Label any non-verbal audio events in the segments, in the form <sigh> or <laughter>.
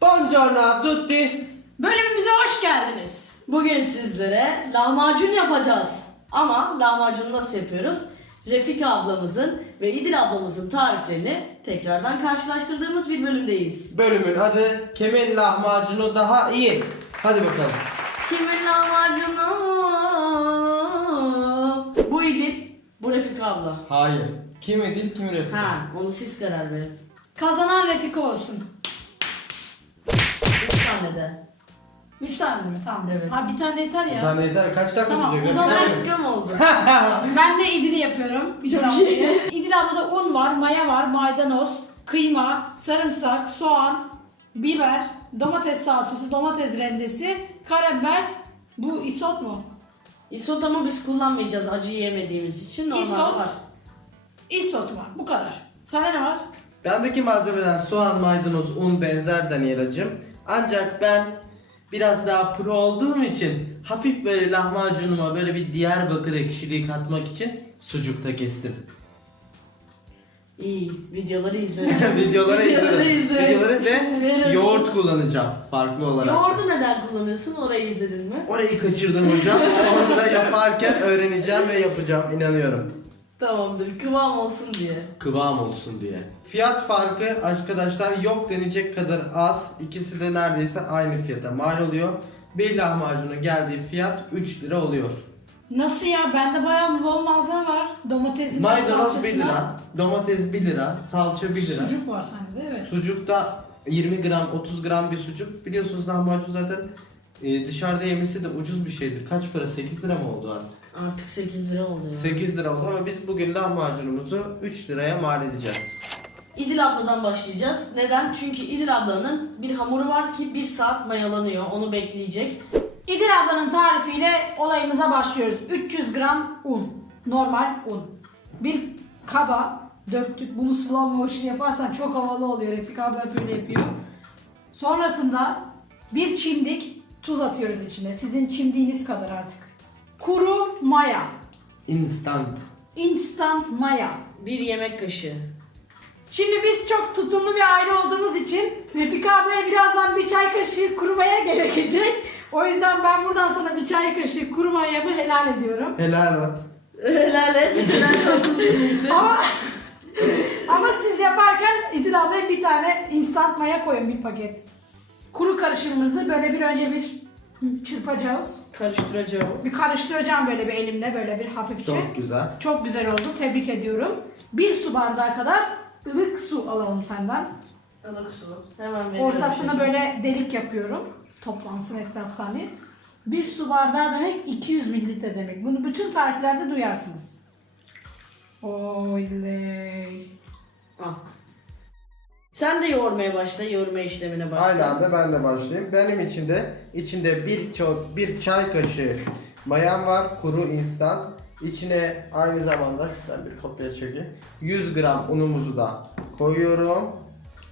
Buongiorno a tutti. Bölümümüze hoş geldiniz. Bugün sizlere lahmacun yapacağız. Ama lahmacunu nasıl yapıyoruz? Refika ablamızın ve İdil ablamızın tariflerini tekrardan karşılaştırdığımız bir bölümdeyiz. Bölümün adı kimin lahmacunu daha iyi? Hadi bakalım. Kimin lahmacunu? Bu İdil, bu Refika abla. Hayır. Kim edil kim refika? Ha, onu siz karar verin. Kazanan Refika olsun. Üç tane de. Üç tane mi? Tamam. Evet. Ha bir tane de yeter Bir ya. tane yeter. Kaç dakika Tamam, sürecek? o zaman Refika mı oldu? <laughs> ben de idili yapıyorum. <laughs> İdil ablayı. İdil ablada un var, maya var, maydanoz, kıyma, sarımsak, soğan, biber, domates salçası, domates rendesi, karabiber. Bu isot mu? Isot ama biz kullanmayacağız acı yemediğimiz için. Isot. var. Isot var. Bu kadar. Sende ne var? Bendeki malzemeler soğan, maydanoz, un benzerden ilacım. Ancak ben biraz daha pro olduğum için hafif böyle lahmacunuma böyle bir Diyarbakır ekşiliği katmak için sucukta kestim. İyi, videoları izledim. <laughs> Videoları izledim. Videoları ve yoğurt kullanacağım farklı olarak. Yoğurdu neden kullanıyorsun? Orayı izledin mi? Orayı kaçırdım hocam. Onu da yaparken öğreneceğim ve yapacağım inanıyorum. Tamamdır, kıvam olsun diye. Kıvam olsun diye. Fiyat farkı arkadaşlar yok denecek kadar az. İkisi de neredeyse aynı fiyata mal oluyor. Bir lahmacunun geldiği fiyat 3 lira oluyor. Nasıl ya? Bende bayağı bol malzeme var. Domatesin Maydanoz 1 lira, domates 1 lira, salça 1 lira. Sucuk var sende de evet. Sucukta 20 gram, 30 gram bir sucuk. Biliyorsunuz lahmacun zaten e, dışarıda yemesi de ucuz bir şeydir. Kaç para? 8 lira mı oldu artık? Artık 8 lira oldu ya. 8 lira oldu ama biz bugün lahmacunumuzu 3 liraya mal edeceğiz. İdil abladan başlayacağız. Neden? Çünkü İdil ablanın bir hamuru var ki bir saat mayalanıyor. Onu bekleyecek. İdil ablanın tarifiyle olayımıza başlıyoruz. 300 gram un. Normal un. Bir kaba döktük. Bunu slow motion yaparsan çok havalı oluyor. Refika abla böyle yapıyor. Sonrasında bir çimdik tuz atıyoruz içine. Sizin çimdiğiniz kadar artık. Kuru maya. Instant. Instant maya. Bir yemek kaşığı. Şimdi biz çok tutumlu bir aile olduğumuz için Refika ablaya birazdan bir çay kaşığı kuru maya <laughs> gerekecek. O yüzden ben buradan sana bir çay kaşığı kuru mayamı helal ediyorum. Helal vat. Helal et. Helal olsun <laughs> ama ama siz yaparken İdil ablaya bir tane instant maya koyun bir paket. Kuru karışımımızı böyle bir önce bir çırpacağız. Karıştıracağım. Bir karıştıracağım böyle bir elimle böyle bir hafifçe. Çok güzel. Çok güzel oldu. Tebrik ediyorum. Bir su bardağı kadar ılık su alalım senden. Ilık su. Hemen veriyorum. Ortasına böyle delik yapıyorum. Toplansın etraftan diye. Bir su bardağı demek 200 mililitre demek. Bunu bütün tariflerde duyarsınız. Oley. Al. Sen de yoğurmaya başla. Yoğurma işlemine başla. Aynı anda ben de başlayayım. Benim içinde içinde bir çok bir çay kaşığı mayam var, kuru instant. İçine aynı zamanda şuradan bir kopya çekeyim. 100 gram unumuzu da koyuyorum.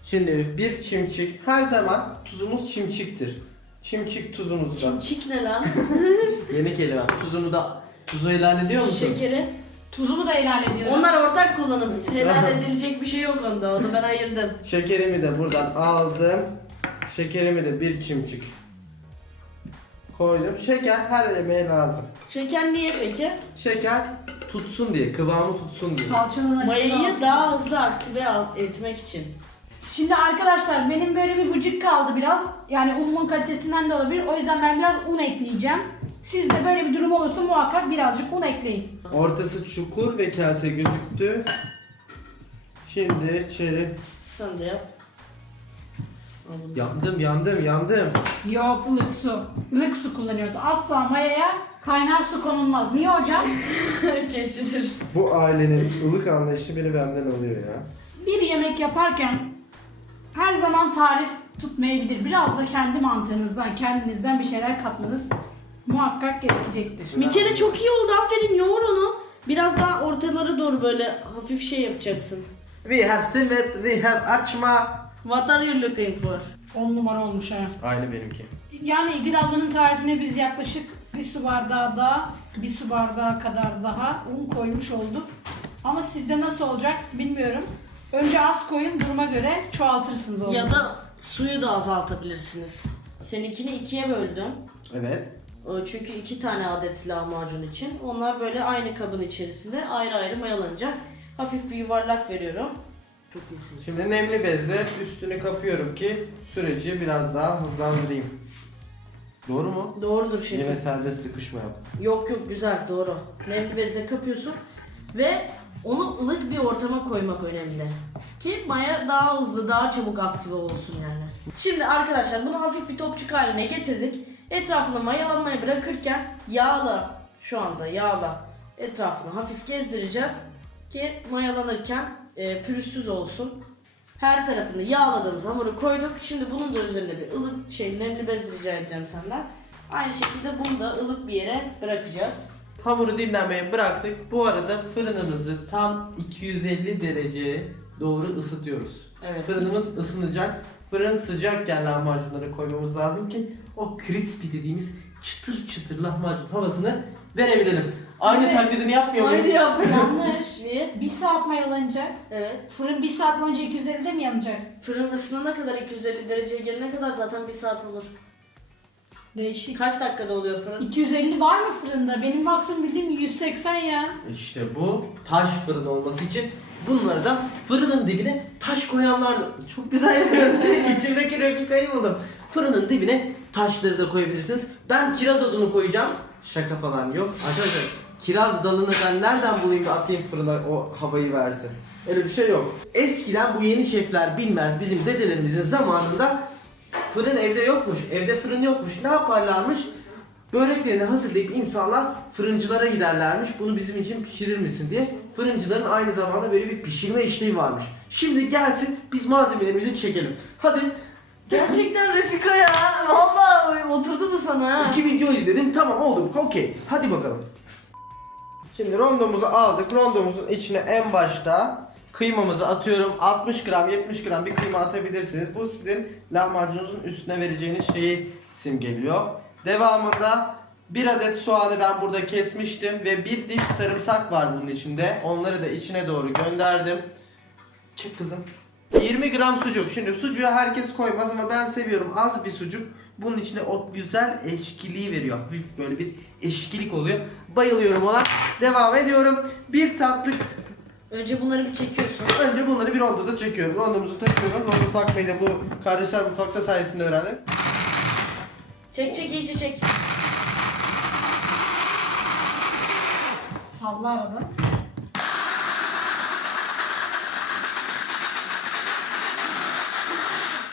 Şimdi bir çimçik her zaman tuzumuz çimçiktir. Çimçik tuzumuzu da Çimçik ne lan? <laughs> yeni kelime. Tuzunu da tuzu ilan ediyor musun? Şekeri. Tuzumu da helal ediyorum. Onlar ortak kullanım. Helal edilecek bir şey yok onda. Onu ben ayırdım. <laughs> Şekerimi de buradan aldım. Şekerimi de bir çimçik koydum. Şeker her yemeğe lazım. Şeker niye peki? Şeker tutsun diye, kıvamı tutsun diye. Salçanın acısı Mayayı daha hızlı aktive al- etmek için. Şimdi arkadaşlar benim böyle bir vıcık kaldı biraz. Yani unumun kalitesinden de olabilir. O yüzden ben biraz un ekleyeceğim. Sizde böyle bir durum olursa muhakkak birazcık un ekleyin. Ortası çukur ve kase gözüktü. Şimdi içeri Sen de yap. Yandım, yandım, yandım. Yok ılık su. Ilık su kullanıyoruz. Asla mayaya kaynar su konulmaz. Niye hocam? <laughs> Kesilir. Bu ailenin ılık anlayışı beni benden alıyor ya. Bir yemek yaparken her zaman tarif tutmayabilir. Biraz da kendi mantığınızdan, kendinizden bir şeyler katmanız muhakkak gerekecektir. Mikele çok iyi oldu. Aferin yoğur onu. Biraz daha ortalara doğru böyle hafif şey yapacaksın. We have simmet, we have açma. What are you looking for? 10 numara olmuş ha. Aynı benimki. Yani İdil ablanın tarifine biz yaklaşık bir su bardağı daha, bir su bardağı kadar daha un koymuş olduk. Ama sizde nasıl olacak bilmiyorum. Önce az koyun duruma göre çoğaltırsınız onu. Ya da suyu da azaltabilirsiniz. Seninkini ikiye böldüm. Evet. O Çünkü iki tane adet lahmacun için. Onlar böyle aynı kabın içerisinde ayrı ayrı mayalanacak. Hafif bir yuvarlak veriyorum. Çok iyisiniz. Şimdi nemli bezle üstünü kapıyorum ki süreci biraz daha hızlandırayım. Doğru mu? Doğrudur şefim. Yine serbest sıkışma yaptım. Yok yok güzel doğru. Nemli bezle kapıyorsun ve onu ılık bir ortama koymak önemli. Ki maya daha hızlı, daha çabuk aktive olsun yani. Şimdi arkadaşlar bunu hafif bir topçuk haline getirdik. Etrafını mayalanmaya bırakırken yağla, şu anda yağla etrafını hafif gezdireceğiz. Ki mayalanırken e, pürüzsüz olsun. Her tarafını yağladığımız hamuru koyduk. Şimdi bunun da üzerine bir ılık şey nemli bez rica edeceğim senden. Aynı şekilde bunu da ılık bir yere bırakacağız. Hamuru dinlenmeye bıraktık. Bu arada fırınımızı tam 250 dereceye doğru ısıtıyoruz. Evet. Fırınımız ısınacak. Fırın sıcakken lahmacunları koymamız lazım ki o crispy dediğimiz çıtır çıtır lahmacun havasını verebilelim. Aynı Evet. taklidini yapmıyor Aynı muyum? yapıyor. <laughs> Yanlış. Niye? Bir saat mayalanacak. Evet. Fırın bir saat boyunca 250'de mi yanacak? Fırın ısınana kadar 250 dereceye gelene kadar zaten bir saat olur. Değişik. Kaç dakikada oluyor fırın? 250 var mı fırında? Benim maksimum bildiğim 180 ya. İşte bu taş fırın olması için bunları da fırının dibine taş koyanlar çok güzel yapıyorum. <laughs> İçimdeki replikayı buldum. Fırının dibine taşları da koyabilirsiniz. Ben kiraz odunu koyacağım. Şaka falan yok. Arkadaşlar kiraz dalını ben nereden bulayım da atayım fırına o havayı versin. Öyle bir şey yok. Eskiden bu yeni şefler bilmez bizim dedelerimizin zamanında fırın evde yokmuş. Evde fırın yokmuş. Ne yaparlarmış? Böreklerini hazırlayıp insanlar fırıncılara giderlermiş. Bunu bizim için pişirir misin diye. Fırıncıların aynı zamanda böyle bir pişirme işlevi varmış. Şimdi gelsin biz malzemelerimizi çekelim. Hadi Gerçekten Refika ya. Vallahi oturdu mu sana iki video izledim tamam oldu okey hadi bakalım. Şimdi rondomuzu aldık. Rondomuzun içine en başta kıymamızı atıyorum. 60 gram 70 gram bir kıyma atabilirsiniz. Bu sizin lahmacununuzun üstüne vereceğiniz şeyi simgeliyor. Devamında bir adet soğanı ben burada kesmiştim ve bir diş sarımsak var bunun içinde. Onları da içine doğru gönderdim. Çık kızım. 20 gram sucuk. Şimdi sucuğu herkes koymaz ama ben seviyorum. Az bir sucuk. Bunun içine o güzel eşkiliği veriyor. Hafif böyle bir eşkilik oluyor. Bayılıyorum ona. Devam ediyorum. Bir tatlı Önce bunları bir çekiyorsun. Önce bunları bir rondoda çekiyorum. Rondomuzu takıyorum. Rondo takmayı da bu kardeşler mutfakta sayesinde öğrendim. Çek çek iyice çek. Salla arada.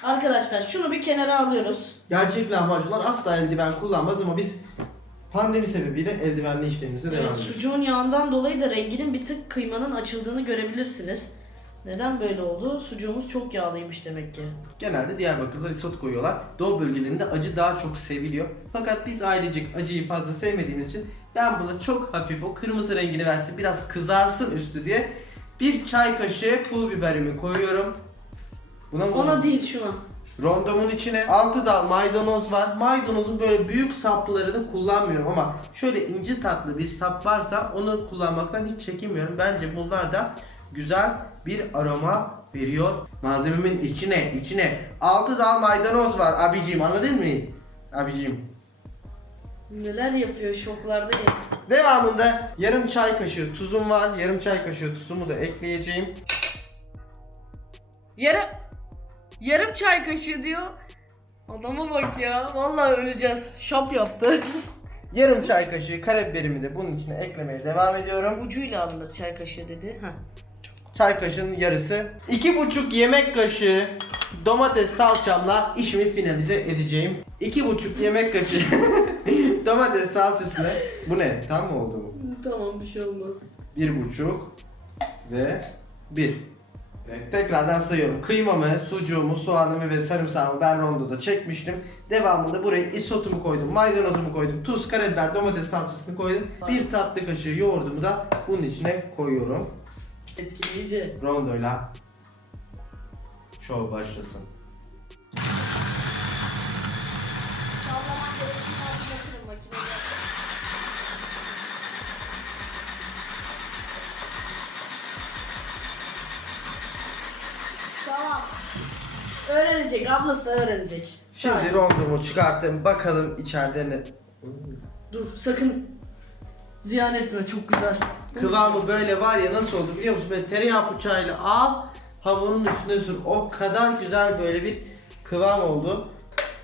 Arkadaşlar şunu bir kenara alıyoruz. Gerçek lahmacunlar asla eldiven kullanmaz ama biz pandemi sebebiyle eldivenli işlemimize devam Evet, ediyoruz. sucuğun yağından dolayı da renginin bir tık kıymanın açıldığını görebilirsiniz. Neden böyle oldu? Sucuğumuz çok yağlıymış demek ki. Genelde Diyarbakır'da risotto koyuyorlar. Doğu bölgelerinde acı daha çok seviliyor. Fakat biz ailecek acıyı fazla sevmediğimiz için ben buna çok hafif o kırmızı rengini versin biraz kızarsın üstü diye bir çay kaşığı pul biberimi koyuyorum. Buna mı? Ona değil şuna. Rondomun içine 6 dal maydanoz var. Maydanozun böyle büyük saplarını kullanmıyorum ama şöyle ince tatlı bir sap varsa onu kullanmaktan hiç çekinmiyorum. Bence bunlar da güzel bir aroma veriyor. Malzememin içine içine 6 dal maydanoz var abicim anladın mı? Abicim. Neler yapıyor şoklardayım. Devamında yarım çay kaşığı tuzum var. Yarım çay kaşığı tuzumu da ekleyeceğim. Yarım yarım çay kaşığı diyor. Adama bak ya. Vallahi öleceğiz. Şap yaptı. <laughs> Yarım çay kaşığı karabiberimi de bunun içine eklemeye devam ediyorum. Ucuyla alınır çay kaşığı dedi. Heh. Çay kaşığının yarısı. iki buçuk yemek kaşığı domates salçamla işimi finalize edeceğim. İki buçuk yemek kaşığı <laughs> domates salçasını. Bu ne? Tam mı oldu bu? Tamam bir şey olmaz. Bir buçuk ve bir. Evet, tekrardan sayıyorum. Kıymamı, sucuğumu, soğanımı ve sarımsağımı ben rondoda çekmiştim. Devamında buraya isotumu koydum, maydanozumu koydum, tuz, karabiber, domates salçasını koydum. Bir tatlı kaşığı yoğurdumu da bunun içine koyuyorum. Etkileyici. Rondoyla şov başlasın. Sallaman gerektiğini hatırlatırım makineyi. Öğrenecek. Ablası öğrenecek. Şimdi Sakin. rondomu çıkarttım. Bakalım içeride ne? Dur sakın ziyan etme çok güzel. Kıvamı böyle var ya nasıl oldu biliyor musun? Böyle tereyağı bıçağıyla al hamurun üstüne sür. O kadar güzel böyle bir kıvam oldu.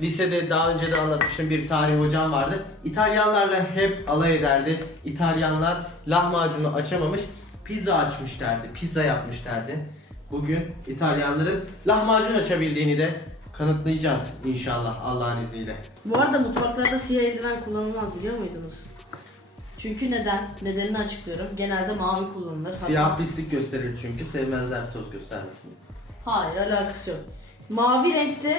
Lisede daha önce de anlatmıştım bir tarih hocam vardı. İtalyanlarla hep alay ederdi. İtalyanlar lahmacunu açamamış, pizza açmış derdi. Pizza yapmış derdi. Bugün İtalyanların lahmacun açabildiğini de kanıtlayacağız inşallah Allah'ın izniyle. Bu arada mutfaklarda siyah eldiven kullanılmaz biliyor muydunuz? Çünkü neden? Nedenini açıklıyorum. Genelde mavi kullanılır. Hatta- Siyah pislik gösterir çünkü sevmezler toz göstermesini. Hayır alakası yok. Mavi renkte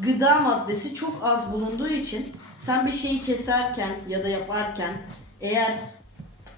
gıda maddesi çok az bulunduğu için sen bir şeyi keserken ya da yaparken eğer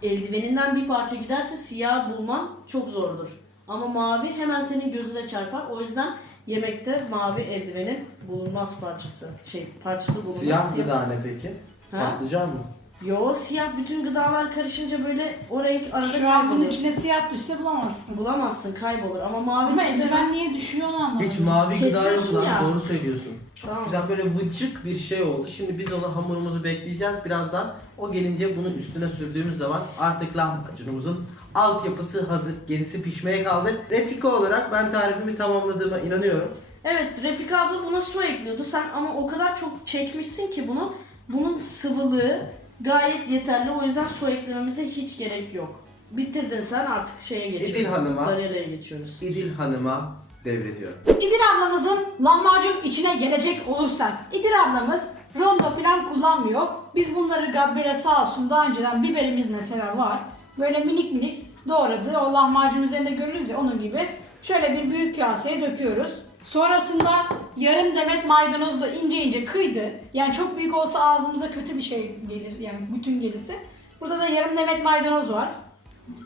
eldiveninden bir parça giderse siyah bulman çok zordur. Ama mavi hemen senin gözüne çarpar. O yüzden yemekte mavi eldivenin bulunmaz parçası. Şey parçası bulunmaz. Siyah gıda ne peki? Ha? Patlıcan mı? Yo siyah bütün gıdalar karışınca böyle o renk arada Şu an bunun içine siyah düşse bulamazsın. Bulamazsın kaybolur ama mavi Ama düşse- eldiven niye düşüyor onu anlamadım. Hiç mavi gıda yok Kesiyorsun lan ya. doğru söylüyorsun. Tamam. Güzel böyle vıcık bir şey oldu. Şimdi biz onu hamurumuzu bekleyeceğiz birazdan. O gelince bunu üstüne sürdüğümüz zaman artık lahmacunumuzun altyapısı hazır. Gerisi pişmeye kaldı. Refika olarak ben tarifimi tamamladığıma inanıyorum. Evet Refika abla buna su ekliyordu. Sen ama o kadar çok çekmişsin ki bunu. Bunun sıvılığı gayet yeterli. O yüzden su eklememize hiç gerek yok. Bitirdin sen artık şeye geçiyoruz. İdil Hanım'a. Darya'ya geçiyoruz. İdil Hanım'a devrediyorum. İdir ablamızın lahmacun içine gelecek olursak İdir ablamız rondo falan kullanmıyor. Biz bunları Gabbere sağ olsun daha önceden biberimiz mesela var. Böyle minik minik doğradı. O lahmacun üzerinde görürüz ya onun gibi. Şöyle bir büyük kaseye döküyoruz. Sonrasında yarım demet maydanozu da ince ince kıydı. Yani çok büyük olsa ağzımıza kötü bir şey gelir yani bütün gelirse. Burada da yarım demet maydanoz var.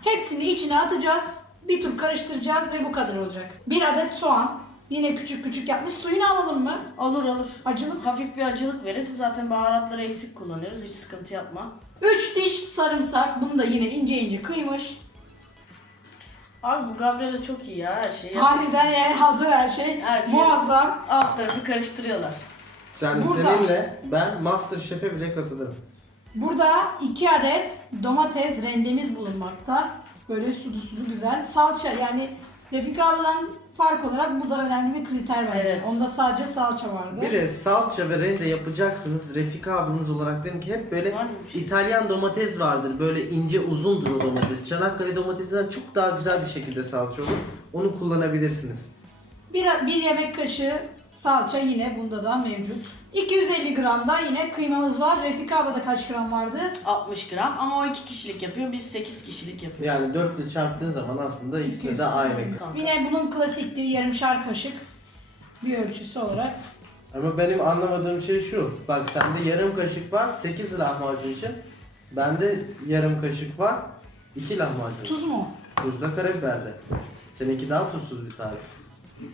Hepsini içine atacağız. Bir tur karıştıracağız ve bu kadar olacak. Bir adet soğan. Yine küçük küçük yapmış. Suyunu alalım mı? Olur olur. Acılı. Hafif bir acılık verir. Zaten baharatları eksik kullanıyoruz. Hiç sıkıntı yapma. 3 diş sarımsak. Bunu da yine ince ince kıymış. Abi bu Gabriela çok iyi ya her şeyi. Harbiden yani hazır her şey. Her şey. Muazzam. Alt tarafı karıştırıyorlar. Sen Burada. seninle ben Masterchef'e bile katılırım. Burada 2 adet domates rendemiz bulunmakta. Böyle sulu sulu güzel. Salça yani Refika abladan fark olarak bu da önemli bir kriter bence. Evet. Onda sadece salça vardı. Bir de salça ve rende yapacaksınız. Refika ablanız olarak dedim ki hep böyle Var mı bir şey? İtalyan domates vardır. Böyle ince uzundur o domates. Çanakkale domatesinden çok daha güzel bir şekilde salça olur. Onu kullanabilirsiniz. Bir, bir yemek kaşığı salça yine bunda da mevcut. 250 gram da yine kıymamız var. Refika ablada kaç gram vardı? 60 gram ama o 2 kişilik yapıyor. Biz 8 kişilik yapıyoruz. Yani 4 ile çarptığın zaman aslında ikisine 200 de aynı. Tamam. Yine bunun klasiktir yarımşar kaşık bir ölçüsü olarak. Ama benim anlamadığım şey şu. Bak sende yarım kaşık var 8 lahmacun için. Bende yarım kaşık var 2 lahmacun. Tuz mu? Tuz da karabiberde. Seninki daha tuzsuz bir tarif.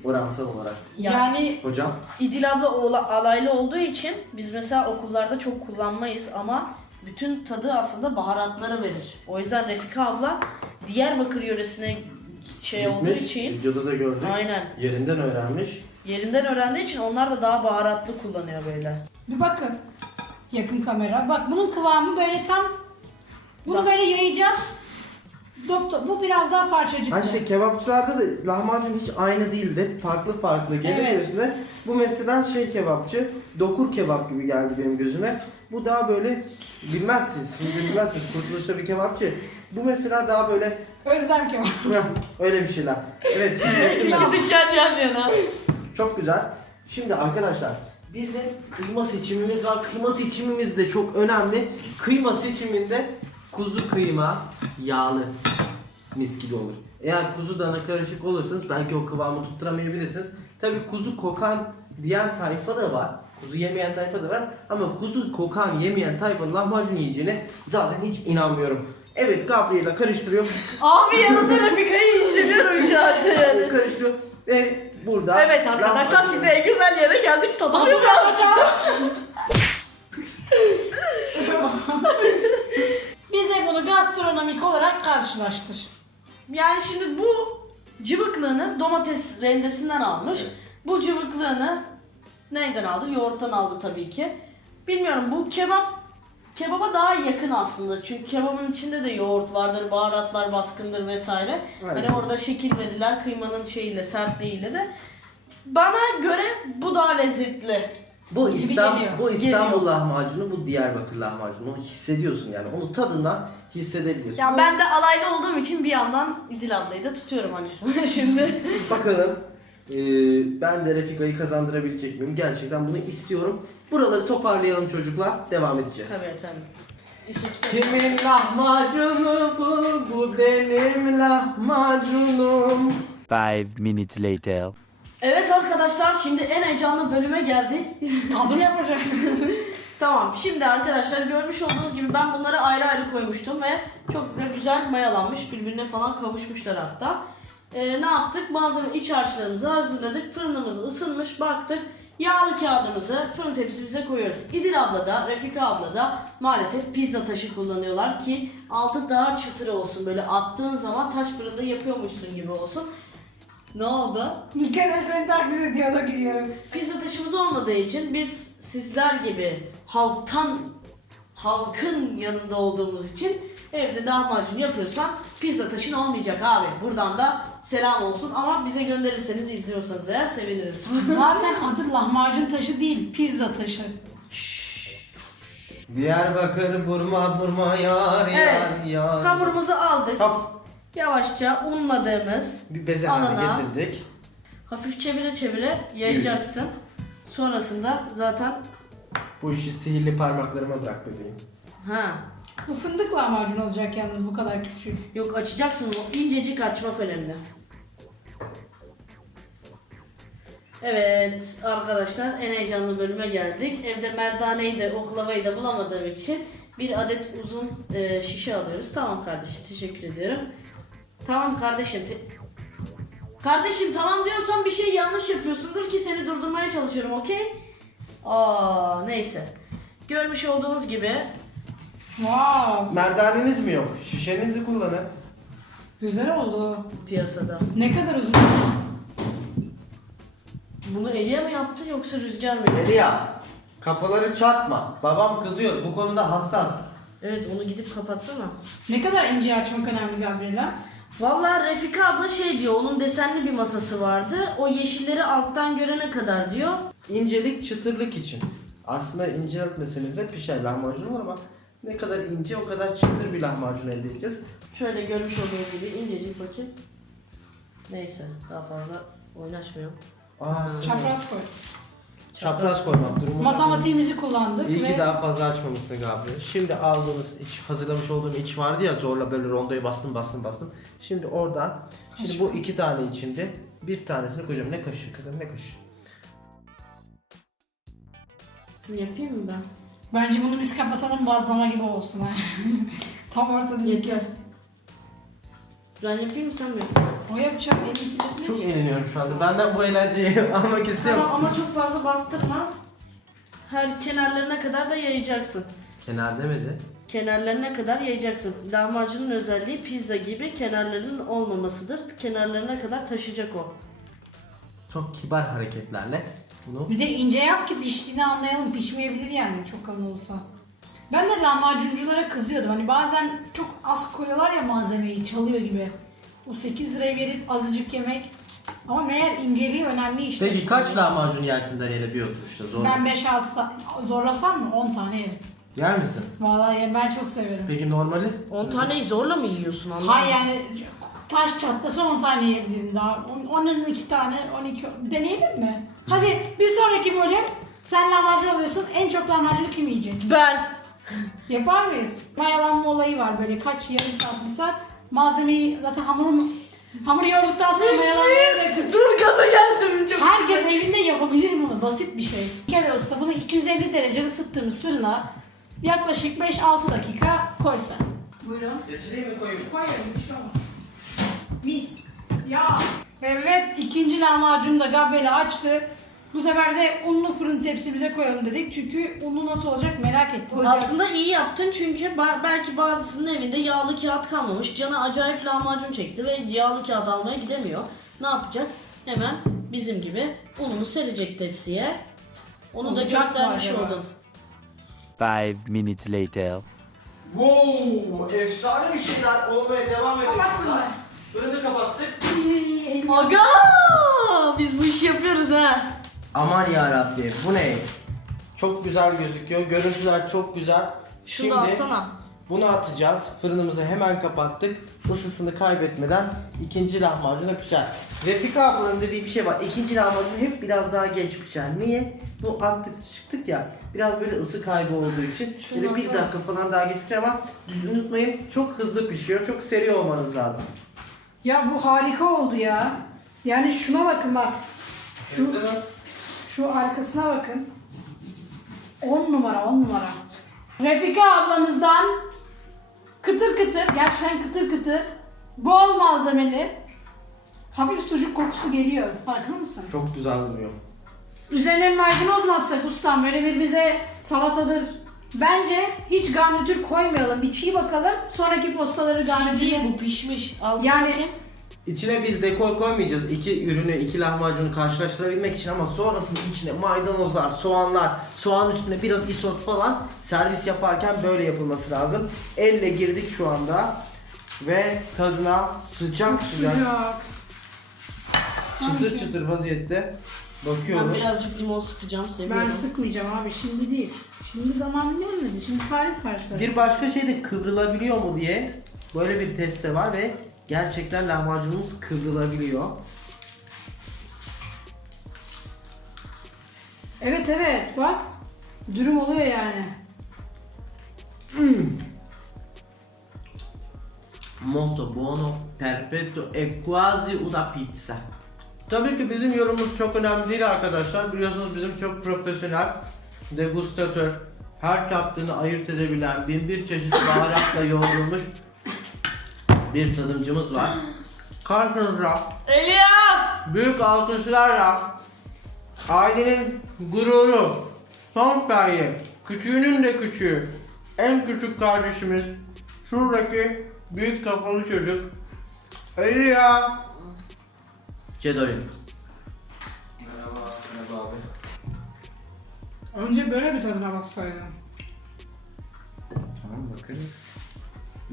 Oransal olarak. Ya- Yani Hocam İdil abla oğla- alaylı olduğu için biz mesela okullarda çok kullanmayız ama bütün tadı aslında baharatları verir. O yüzden Refika abla Diyarbakır yöresine şey olduğu gitmiş, için videoda da gördük. aynen Yerinden öğrenmiş. yerinden öğrendiği için onlar da daha baharatlı kullanıyor böyle. bir bakın. Yakın kamera. Bak bunun kıvamı böyle tam bunu Bak. böyle yayacağız. Doktor bu biraz daha parçacık. Ha işte kebapçılarda da lahmacun hiç aynı değildi. Farklı farklı gelir Evet. size. Bu mesela şey kebapçı, dokur kebap gibi geldi benim gözüme. Bu daha böyle bilmezsiniz, siz bilmezsiniz. Kurtuluşta bir kebapçı. Bu mesela daha böyle Özlem kebap. <laughs> heh, öyle bir şeyler. Evet. <laughs> dükkan yan yana. Çok güzel. Şimdi arkadaşlar bir de kıyma seçimimiz var. Kıyma seçimimiz de çok önemli. Kıyma seçiminde kuzu kıyma yağlı mis gibi olur. Eğer kuzu dana karışık olursanız belki o kıvamı tutturamayabilirsiniz. Tabi kuzu kokan diyen tayfa da var. Kuzu yemeyen tayfa da var. Ama kuzu kokan yemeyen tayfanın lahmacun yiyeceğine zaten hiç inanmıyorum. Evet Gabriela karıştırıyor. Abi yanında Refika'yı hissediyorum şu anda yani. <laughs> karıştırıyor. Ve burada Evet arkadaşlar lahmacun- şimdi en güzel yere geldik tadalım <laughs> <laughs> Bize bunu gastronomik olarak karşılaştır. Yani şimdi bu cıvıklığını domates rendesinden almış. Evet. bu cıvıklığını neyden aldı? Yoğurttan aldı tabii ki. Bilmiyorum bu kebap kebaba daha yakın aslında. Çünkü kebabın içinde de yoğurt vardır, baharatlar baskındır vesaire. Aynen. Hani orada şekil verirler kıymanın şeyiyle, sertliğiyle de. Bana göre bu daha lezzetli. Bu Gibi İstanbul, geliyor. bu İstanbul Geliyor. lahmacunu, bu Diyarbakır lahmacunu. Onu hissediyorsun yani. Onu tadından hissedebiliyorsun. Ya ben de alaylı olduğum için bir yandan İdil ablayı da tutuyorum hani <laughs> şimdi. Bakalım eee, ben de Refika'yı kazandırabilecek miyim? Gerçekten bunu istiyorum. Buraları toparlayalım çocuklar. Devam edeceğiz. Tabii efendim. Kimin lahmacunu bu, bu benim lahmacunum. Five minutes later. Evet arkadaşlar şimdi en heyecanlı bölüme geldik. <laughs> Tadım yapacaksın. <laughs> tamam şimdi arkadaşlar görmüş olduğunuz gibi ben bunları ayrı ayrı koymuştum ve çok da güzel mayalanmış birbirine falan kavuşmuşlar hatta. Ee, ne yaptık? Malzeme iç harçlarımızı hazırladık. Fırınımız ısınmış baktık. Yağlı kağıdımızı fırın tepsimize koyuyoruz. İdil abla da Refika abla da maalesef pizza taşı kullanıyorlar ki altı daha çıtır olsun. Böyle attığın zaman taş fırında yapıyormuşsun gibi olsun. Ne oldu? Kere seni taklit ediyordu gülüyorum. Pizza taşımız olmadığı için biz sizler gibi halktan halkın yanında olduğumuz için evde lahmacun yapıyorsan pizza taşın olmayacak abi. Buradan da selam olsun ama bize gönderirseniz izliyorsanız eğer seviniriz. <laughs> Zaten adı lahmacun taşı değil, pizza taşı. Diyarbakır burma burma yar Evet. yar yar. Hamurumuzu aldık. Hop Yavaşça unladığımız bir beze Alana. getirdik. hafif çevire çevire yayacaksın. Sonrasında zaten Bu işi sihirli parmaklarıma bırak bebeğim. ha Bu fındık lahmacun olacak yalnız bu kadar küçük. Yok açacaksın o incecik açmak önemli. Evet arkadaşlar en heyecanlı bölüme geldik. Evde merdaneyi de oklavayı da bulamadığım için bir adet uzun e, şişe alıyoruz. Tamam kardeşim teşekkür ediyorum. Tamam kardeşim. kardeşim tamam diyorsan bir şey yanlış yapıyorsundur ki seni durdurmaya çalışıyorum okey? Aa neyse. Görmüş olduğunuz gibi Wow, Merdaneniz mi yok? Şişenizi kullanın. güzel oldu. piyasada. Ne kadar uzun. Bunu Elia mı yaptı yoksa Rüzgar mı? Melia, kapıları çarpma. Babam kızıyor. Bu konuda hassas. Evet onu gidip kapatsana. Ne kadar ince açmak önemli Gabriela. Vallahi Refika abla şey diyor onun desenli bir masası vardı. O yeşilleri alttan görene kadar diyor. İncelik çıtırlık için. Aslında inceltmeseniz de pişer lahmacun olur ama ne kadar ince o kadar çıtır bir lahmacun elde edeceğiz. Şöyle görmüş olduğunuz gibi incecik bakayım. Neyse daha fazla oynaşmıyorum. Aa, Çapraz koy. Çapraz koymak durumu. Matematiğimizi kullandık İyi ve ki daha fazla açmamışsın Gabriel. Şimdi aldığımız iç, hazırlamış olduğum iç vardı ya zorla böyle rondoyu bastım bastım bastım. Şimdi oradan, şimdi bu iki tane içinde bir tanesini koyacağım. Ne kaşığı kızım ne kaşığı? Yapayım mı ben? bence bunu biz kapatalım bazlama gibi olsun ha. <laughs> Tam ortada Yeter. Ben yapayım mı sen mi? O yapacak elini Çok eğleniyorum şu anda. Benden bu eğlenceyi <laughs> almak istiyorum. Tamam ama çok fazla bastırma. Her kenarlarına kadar da yayacaksın. Kenar demedi. Kenarlarına kadar yayacaksın. Lahmacunun özelliği pizza gibi kenarlarının olmamasıdır. Kenarlarına kadar taşıyacak o. Çok kibar hareketlerle bunu Bir de ince yap ki piştiğini anlayalım. Pişmeyebilir yani çok kalın olsa. Ben de lahmacunculara kızıyordum. Hani bazen çok az koyuyorlar ya malzemeyi çalıyor gibi. O 8 liraya verip azıcık yemek. Ama meğer inceliği önemli işte. Peki kaç lahmacun yersin Daniel'e bir oturuşta zor Ben musun? 5-6 tane zorlasam mı 10 tane yerim. Yer misin? Vallahi ya ben çok severim. Peki normali? 10 taneyi zorla mı yiyorsun anlamadım. Hayır yani taş çatlasa 10 tane yiyebilirim daha. 12 tane, 12 deneyelim mi? Hadi bir sonraki bölüm sen lahmacun alıyorsun. En çok lahmacunu kim yiyecek? Ben. Yapar mıyız? Mayalanma olayı var böyle kaç yarım saat bir saat. Malzemeyi zaten hamuru hamuru yoğurduktan sonra mayalanmaya Dur gaza geldim çok. Herkes evinde yapabilir bunu. Basit bir şey. Kere usta bunu 250 derece ısıttığımız fırına yaklaşık 5-6 dakika koysan. Buyurun. Geçireyim mi koyayım? Koyuyorum bir şey olmaz. Mis. Ya. Evet ikinci lahmacunu da Gabriel'e açtı. Bu sefer de unlu fırın tepsimize koyalım dedik. Çünkü unlu nasıl olacak merak ettim. Aslında iyi yaptın çünkü ba- belki bazısının evinde yağlı kağıt kalmamış. Canı acayip lahmacun çekti ve yağlı kağıt almaya gidemiyor. Ne yapacak? Hemen Bizim gibi ununu serecek tepsiye. Onu da Olacak mı göstermiş acaba? oldum. Five minutes later. Wow, efsane bir şeyler olmaya devam ediyor. Kapattın mı? Fırını kapattık. Aga! Biz bu işi yapıyoruz ha. Aman ya bu ne? Çok güzel gözüküyor. Görüntüler çok güzel. Şunu da atsana. Bunu atacağız. Fırınımızı hemen kapattık. Isısını kaybetmeden ikinci lahmacuna pişer. Refika ablanın dediği bir şey var. İkinci lahmacun hep biraz daha geç pişer. Niye? Bu attık çıktık ya. Biraz böyle ısı kaybı olduğu için. Şunu böyle bir atsana. dakika falan daha geç pişer ama düz unutmayın çok hızlı pişiyor. Çok seri olmanız lazım. Ya bu harika oldu ya. Yani şuna bakın bak. Şu, şu arkasına bakın. 10 numara 10 numara. Refika ablamızdan kıtır kıtır, gerçekten kıtır kıtır, bol malzemeli, hafif sucuk kokusu geliyor. Farkında mısın? Çok güzel duruyor. Üzerine maydanoz mu atsak ustam? Böyle bir bize salatadır. Bence hiç garnitür koymayalım. Bir çiğ bakalım. Sonraki postaları Çiğ garnitür. değil bu pişmiş. Al Yani- bakayım. İçine biz dekor koymayacağız. İki ürünü, iki lahmacunu karşılaştırabilmek için ama sonrasında içine maydanozlar, soğanlar, soğan üstüne biraz isot falan servis yaparken böyle yapılması lazım. Elle girdik şu anda ve tadına sıcak sıcak, Sıcak. çıtır çıtır vaziyette Ben bakıyoruz. birazcık limon sıkacağım seviyorum. Ben sıkmayacağım abi şimdi değil. Şimdi zamanı gelmedi. Şimdi tarih karşıladı. Bir başka şey de kıvrılabiliyor mu diye böyle bir test de var ve gerçekten lahmacunumuz kıvrılabiliyor. Evet evet bak. Dürüm oluyor yani. Molto buono, perfetto e quasi una pizza. Tabii ki bizim yorumumuz çok önemli değil arkadaşlar. Biliyorsunuz bizim çok profesyonel, degustatör, her tattığını ayırt edebilen, bin bir çeşit baharatla yoğrulmuş bir tadımcımız var. Karşınızda Elia! büyük alkışlarla ailenin gururu, son payı, küçüğünün de küçüğü, en küçük kardeşimiz, şuradaki büyük kafalı çocuk, Elia Cedoy'un. Merhaba, merhaba abi. Önce böyle bir tadına baksaydın. Tamam bakarız.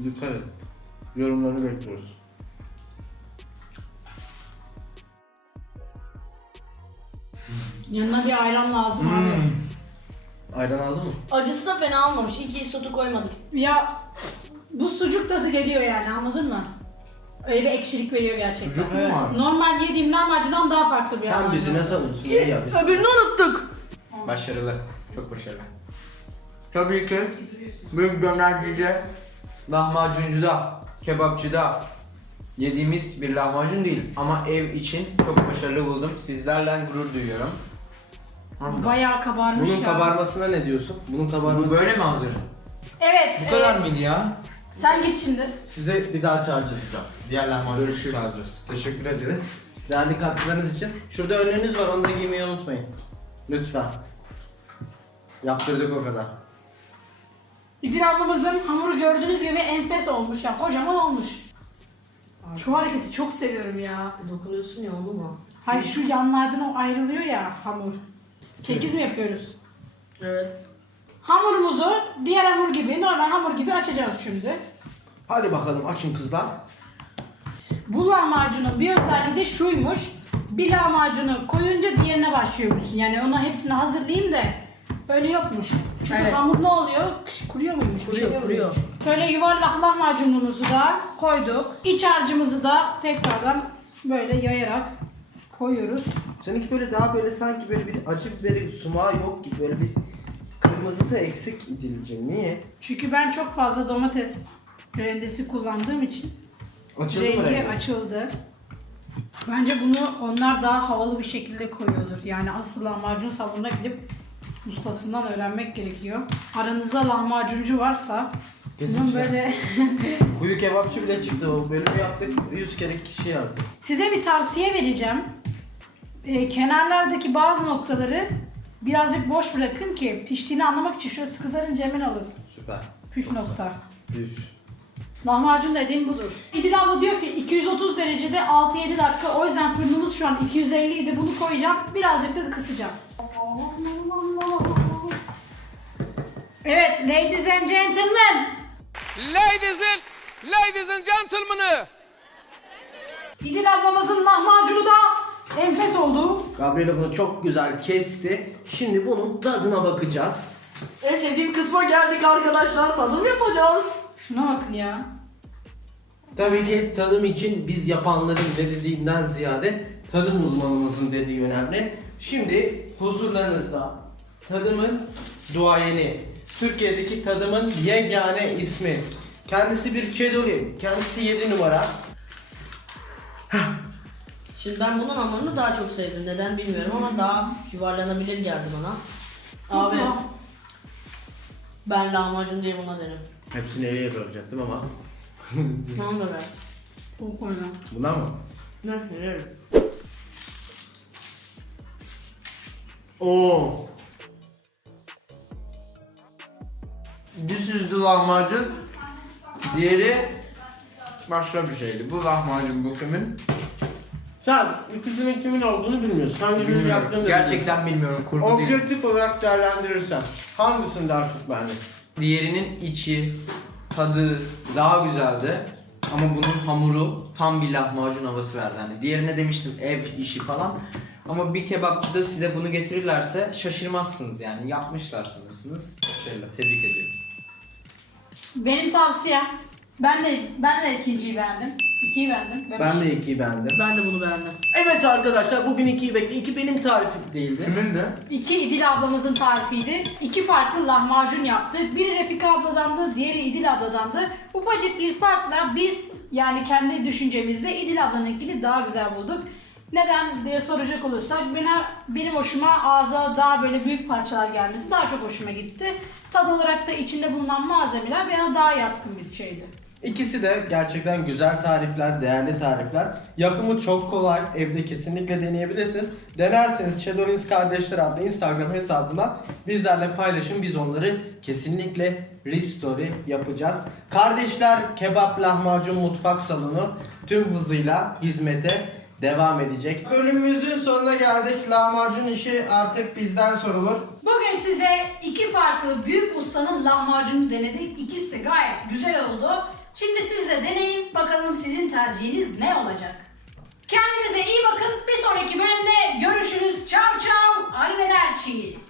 Dikkat et. Yorumlarını bekliyoruz. Yanına bir ayran lazım abi. Ayran aldın mı? Acısı da fena almamış. İlk isotu koymadık. Ya bu sucuk tadı geliyor yani anladın mı? Öyle bir ekşilik veriyor gerçekten. Sucuk mu var? Normal yediğim lahmacundan daha farklı bir Sen lahmacun. bizi ne sanıyorsun? İyi ya biz. Öbürünü unuttuk. Başarılı, çok başarılı. Tabii ki Büyük dönercide, lahmacuncuda, kebapçıda yediğimiz bir lahmacun değil. Ama ev için çok başarılı buldum. Sizlerle gurur duyuyorum. Anladım. Bayağı kabarmış bunun ya. kabarmasına ne diyorsun? Bunun Bu kabarması. böyle mi hazır? Evet. Bu kadar e, mıydı ya? Sen git şimdi. Size bir daha çağıracağız hocam. Diğer lahmacunu Görüşürüz. çağıracağız. Teşekkür ederiz. Değerli katkılarınız için. Şurada önlüğünüz var onu da giymeyi unutmayın. Lütfen. Yaptırdık o kadar. İdil ablamızın hamuru gördüğünüz gibi enfes olmuş ya. Kocaman olmuş. Şu hareketi çok seviyorum ya. Dokunuyorsun ya onu mu? Hayır şu yanlardan o ayrılıyor ya hamur. 8 mi yapıyoruz? Evet. Hamurumuzu diğer hamur gibi, normal hamur gibi açacağız şimdi. Hadi bakalım açın kızlar. Bu lahmacunun bir özelliği de şuymuş. Bir lahmacunu koyunca diğerine başlıyormuşsun. Yani ona hepsini hazırlayayım da öyle yokmuş. Çünkü Evet. hamur ne oluyor? Kuruyor muymuş? Bir Kuruyor, şey kuruyor. Şöyle yuvarlak lahmacunumuzu da koyduk. İç harcımızı da tekrardan böyle yayarak koyuyoruz. Seninki böyle daha böyle sanki böyle bir acı biberi sumağı yok gibi böyle bir kırmızısı eksik idilce. Niye? Çünkü ben çok fazla domates rendesi kullandığım için Açıldı mı rengi rengi? açıldı. Bence bunu onlar daha havalı bir şekilde koyuyordur. Yani asıl lahmacun salonuna gidip ustasından öğrenmek gerekiyor. Aranızda lahmacuncu varsa bunun Kesinlikle. böyle <laughs> Kuyu kebapçı bile çıktı o bölümü yaptık 100 kere kişi yazdı. size bir tavsiye vereceğim. Ee, kenarlardaki bazı noktaları birazcık boş bırakın ki piştiğini anlamak için şöyle kızarınca hemen alın. Süper. Püf nokta. Üf. Lahmacun dediğim budur. İdil abla diyor ki 230 derecede 6-7 dakika. O yüzden fırınımız şu an 250 idi. Bunu koyacağım. Birazcık da kısacağım. Evet, ladies and gentlemen. Ladies and, ladies and gentlemen. İdil ablamızın lahmacunu da enfes oldu. Gabriela bunu çok güzel kesti. Şimdi bunun tadına bakacağız. En sevdiğim kısma geldik arkadaşlar. Tadım yapacağız. Şuna bakın ya. Tabii ki tadım için biz yapanların ne dediğinden ziyade tadım uzmanımızın dediği önemli. Şimdi huzurlarınızda tadımın duayeni, Türkiye'deki tadımın yegane ismi. Kendisi bir Çedoli, kendisi 7 numara. Şimdi ben bunun hamurunu daha çok sevdim. Neden bilmiyorum ama daha yuvarlanabilir geldi bana. Abi ben lahmacun diye buna derim. Hepsini eve bölecektim ama. Tamam da ben. Bu koyma. Bunlar mı? Ne yerim. Oo. İs the lahmacun. Diğeri başka bir şeydi. Bu lahmacun bu kimin? Sen ikisinin kimin olduğunu bilmiyorsun. Hangi birini yaptığını da Gerçekten bilmiyorum kurgu değil. Objektif olarak değerlendirirsen hangisini daha çok beğendin? Diğerinin içi, tadı daha güzeldi. Ama bunun hamuru tam bir lahmacun havası verdi. Hani diğerine demiştim ev işi falan. Ama bir kebapçıda size bunu getirirlerse şaşırmazsınız yani. Yapmışlar sanırsınız. Başarılı. Tebrik ediyorum. Benim tavsiyem. Ben de ben de ikinciyi beğendim. İkiyi beğendim. Ben de ikiyi beğendim. Ben de bunu beğendim. Evet arkadaşlar bugün ikiyi bekle. İki benim tarifim değildi. Kimin de? İki İdil ablamızın tarifiydi. İki farklı lahmacun yaptı. Biri Refika abladandı, diğeri İdil abladandı. Ufacık bir farkla biz yani kendi düşüncemizde İdil ablanınkini daha güzel bulduk. Neden diye soracak olursak benim, benim hoşuma ağza daha böyle büyük parçalar gelmesi daha çok hoşuma gitti. Tad olarak da içinde bulunan malzemeler bana daha yatkın bir şeydi. İkisi de gerçekten güzel tarifler, değerli tarifler. Yapımı çok kolay, evde kesinlikle deneyebilirsiniz. Denerseniz Shadowins Kardeşler adlı Instagram hesabına bizlerle paylaşın. Biz onları kesinlikle restory yapacağız. Kardeşler Kebap Lahmacun Mutfak Salonu tüm hızıyla hizmete devam edecek. Bölümümüzün sonuna geldik. Lahmacun işi artık bizden sorulur. Bugün size iki farklı büyük ustanın lahmacunu denedik. İkisi de gayet güzel oldu. Şimdi siz de deneyin. Bakalım sizin tercihiniz ne olacak? Kendinize iyi bakın. Bir sonraki bölümde görüşürüz. Ciao ciao. Arrivederci.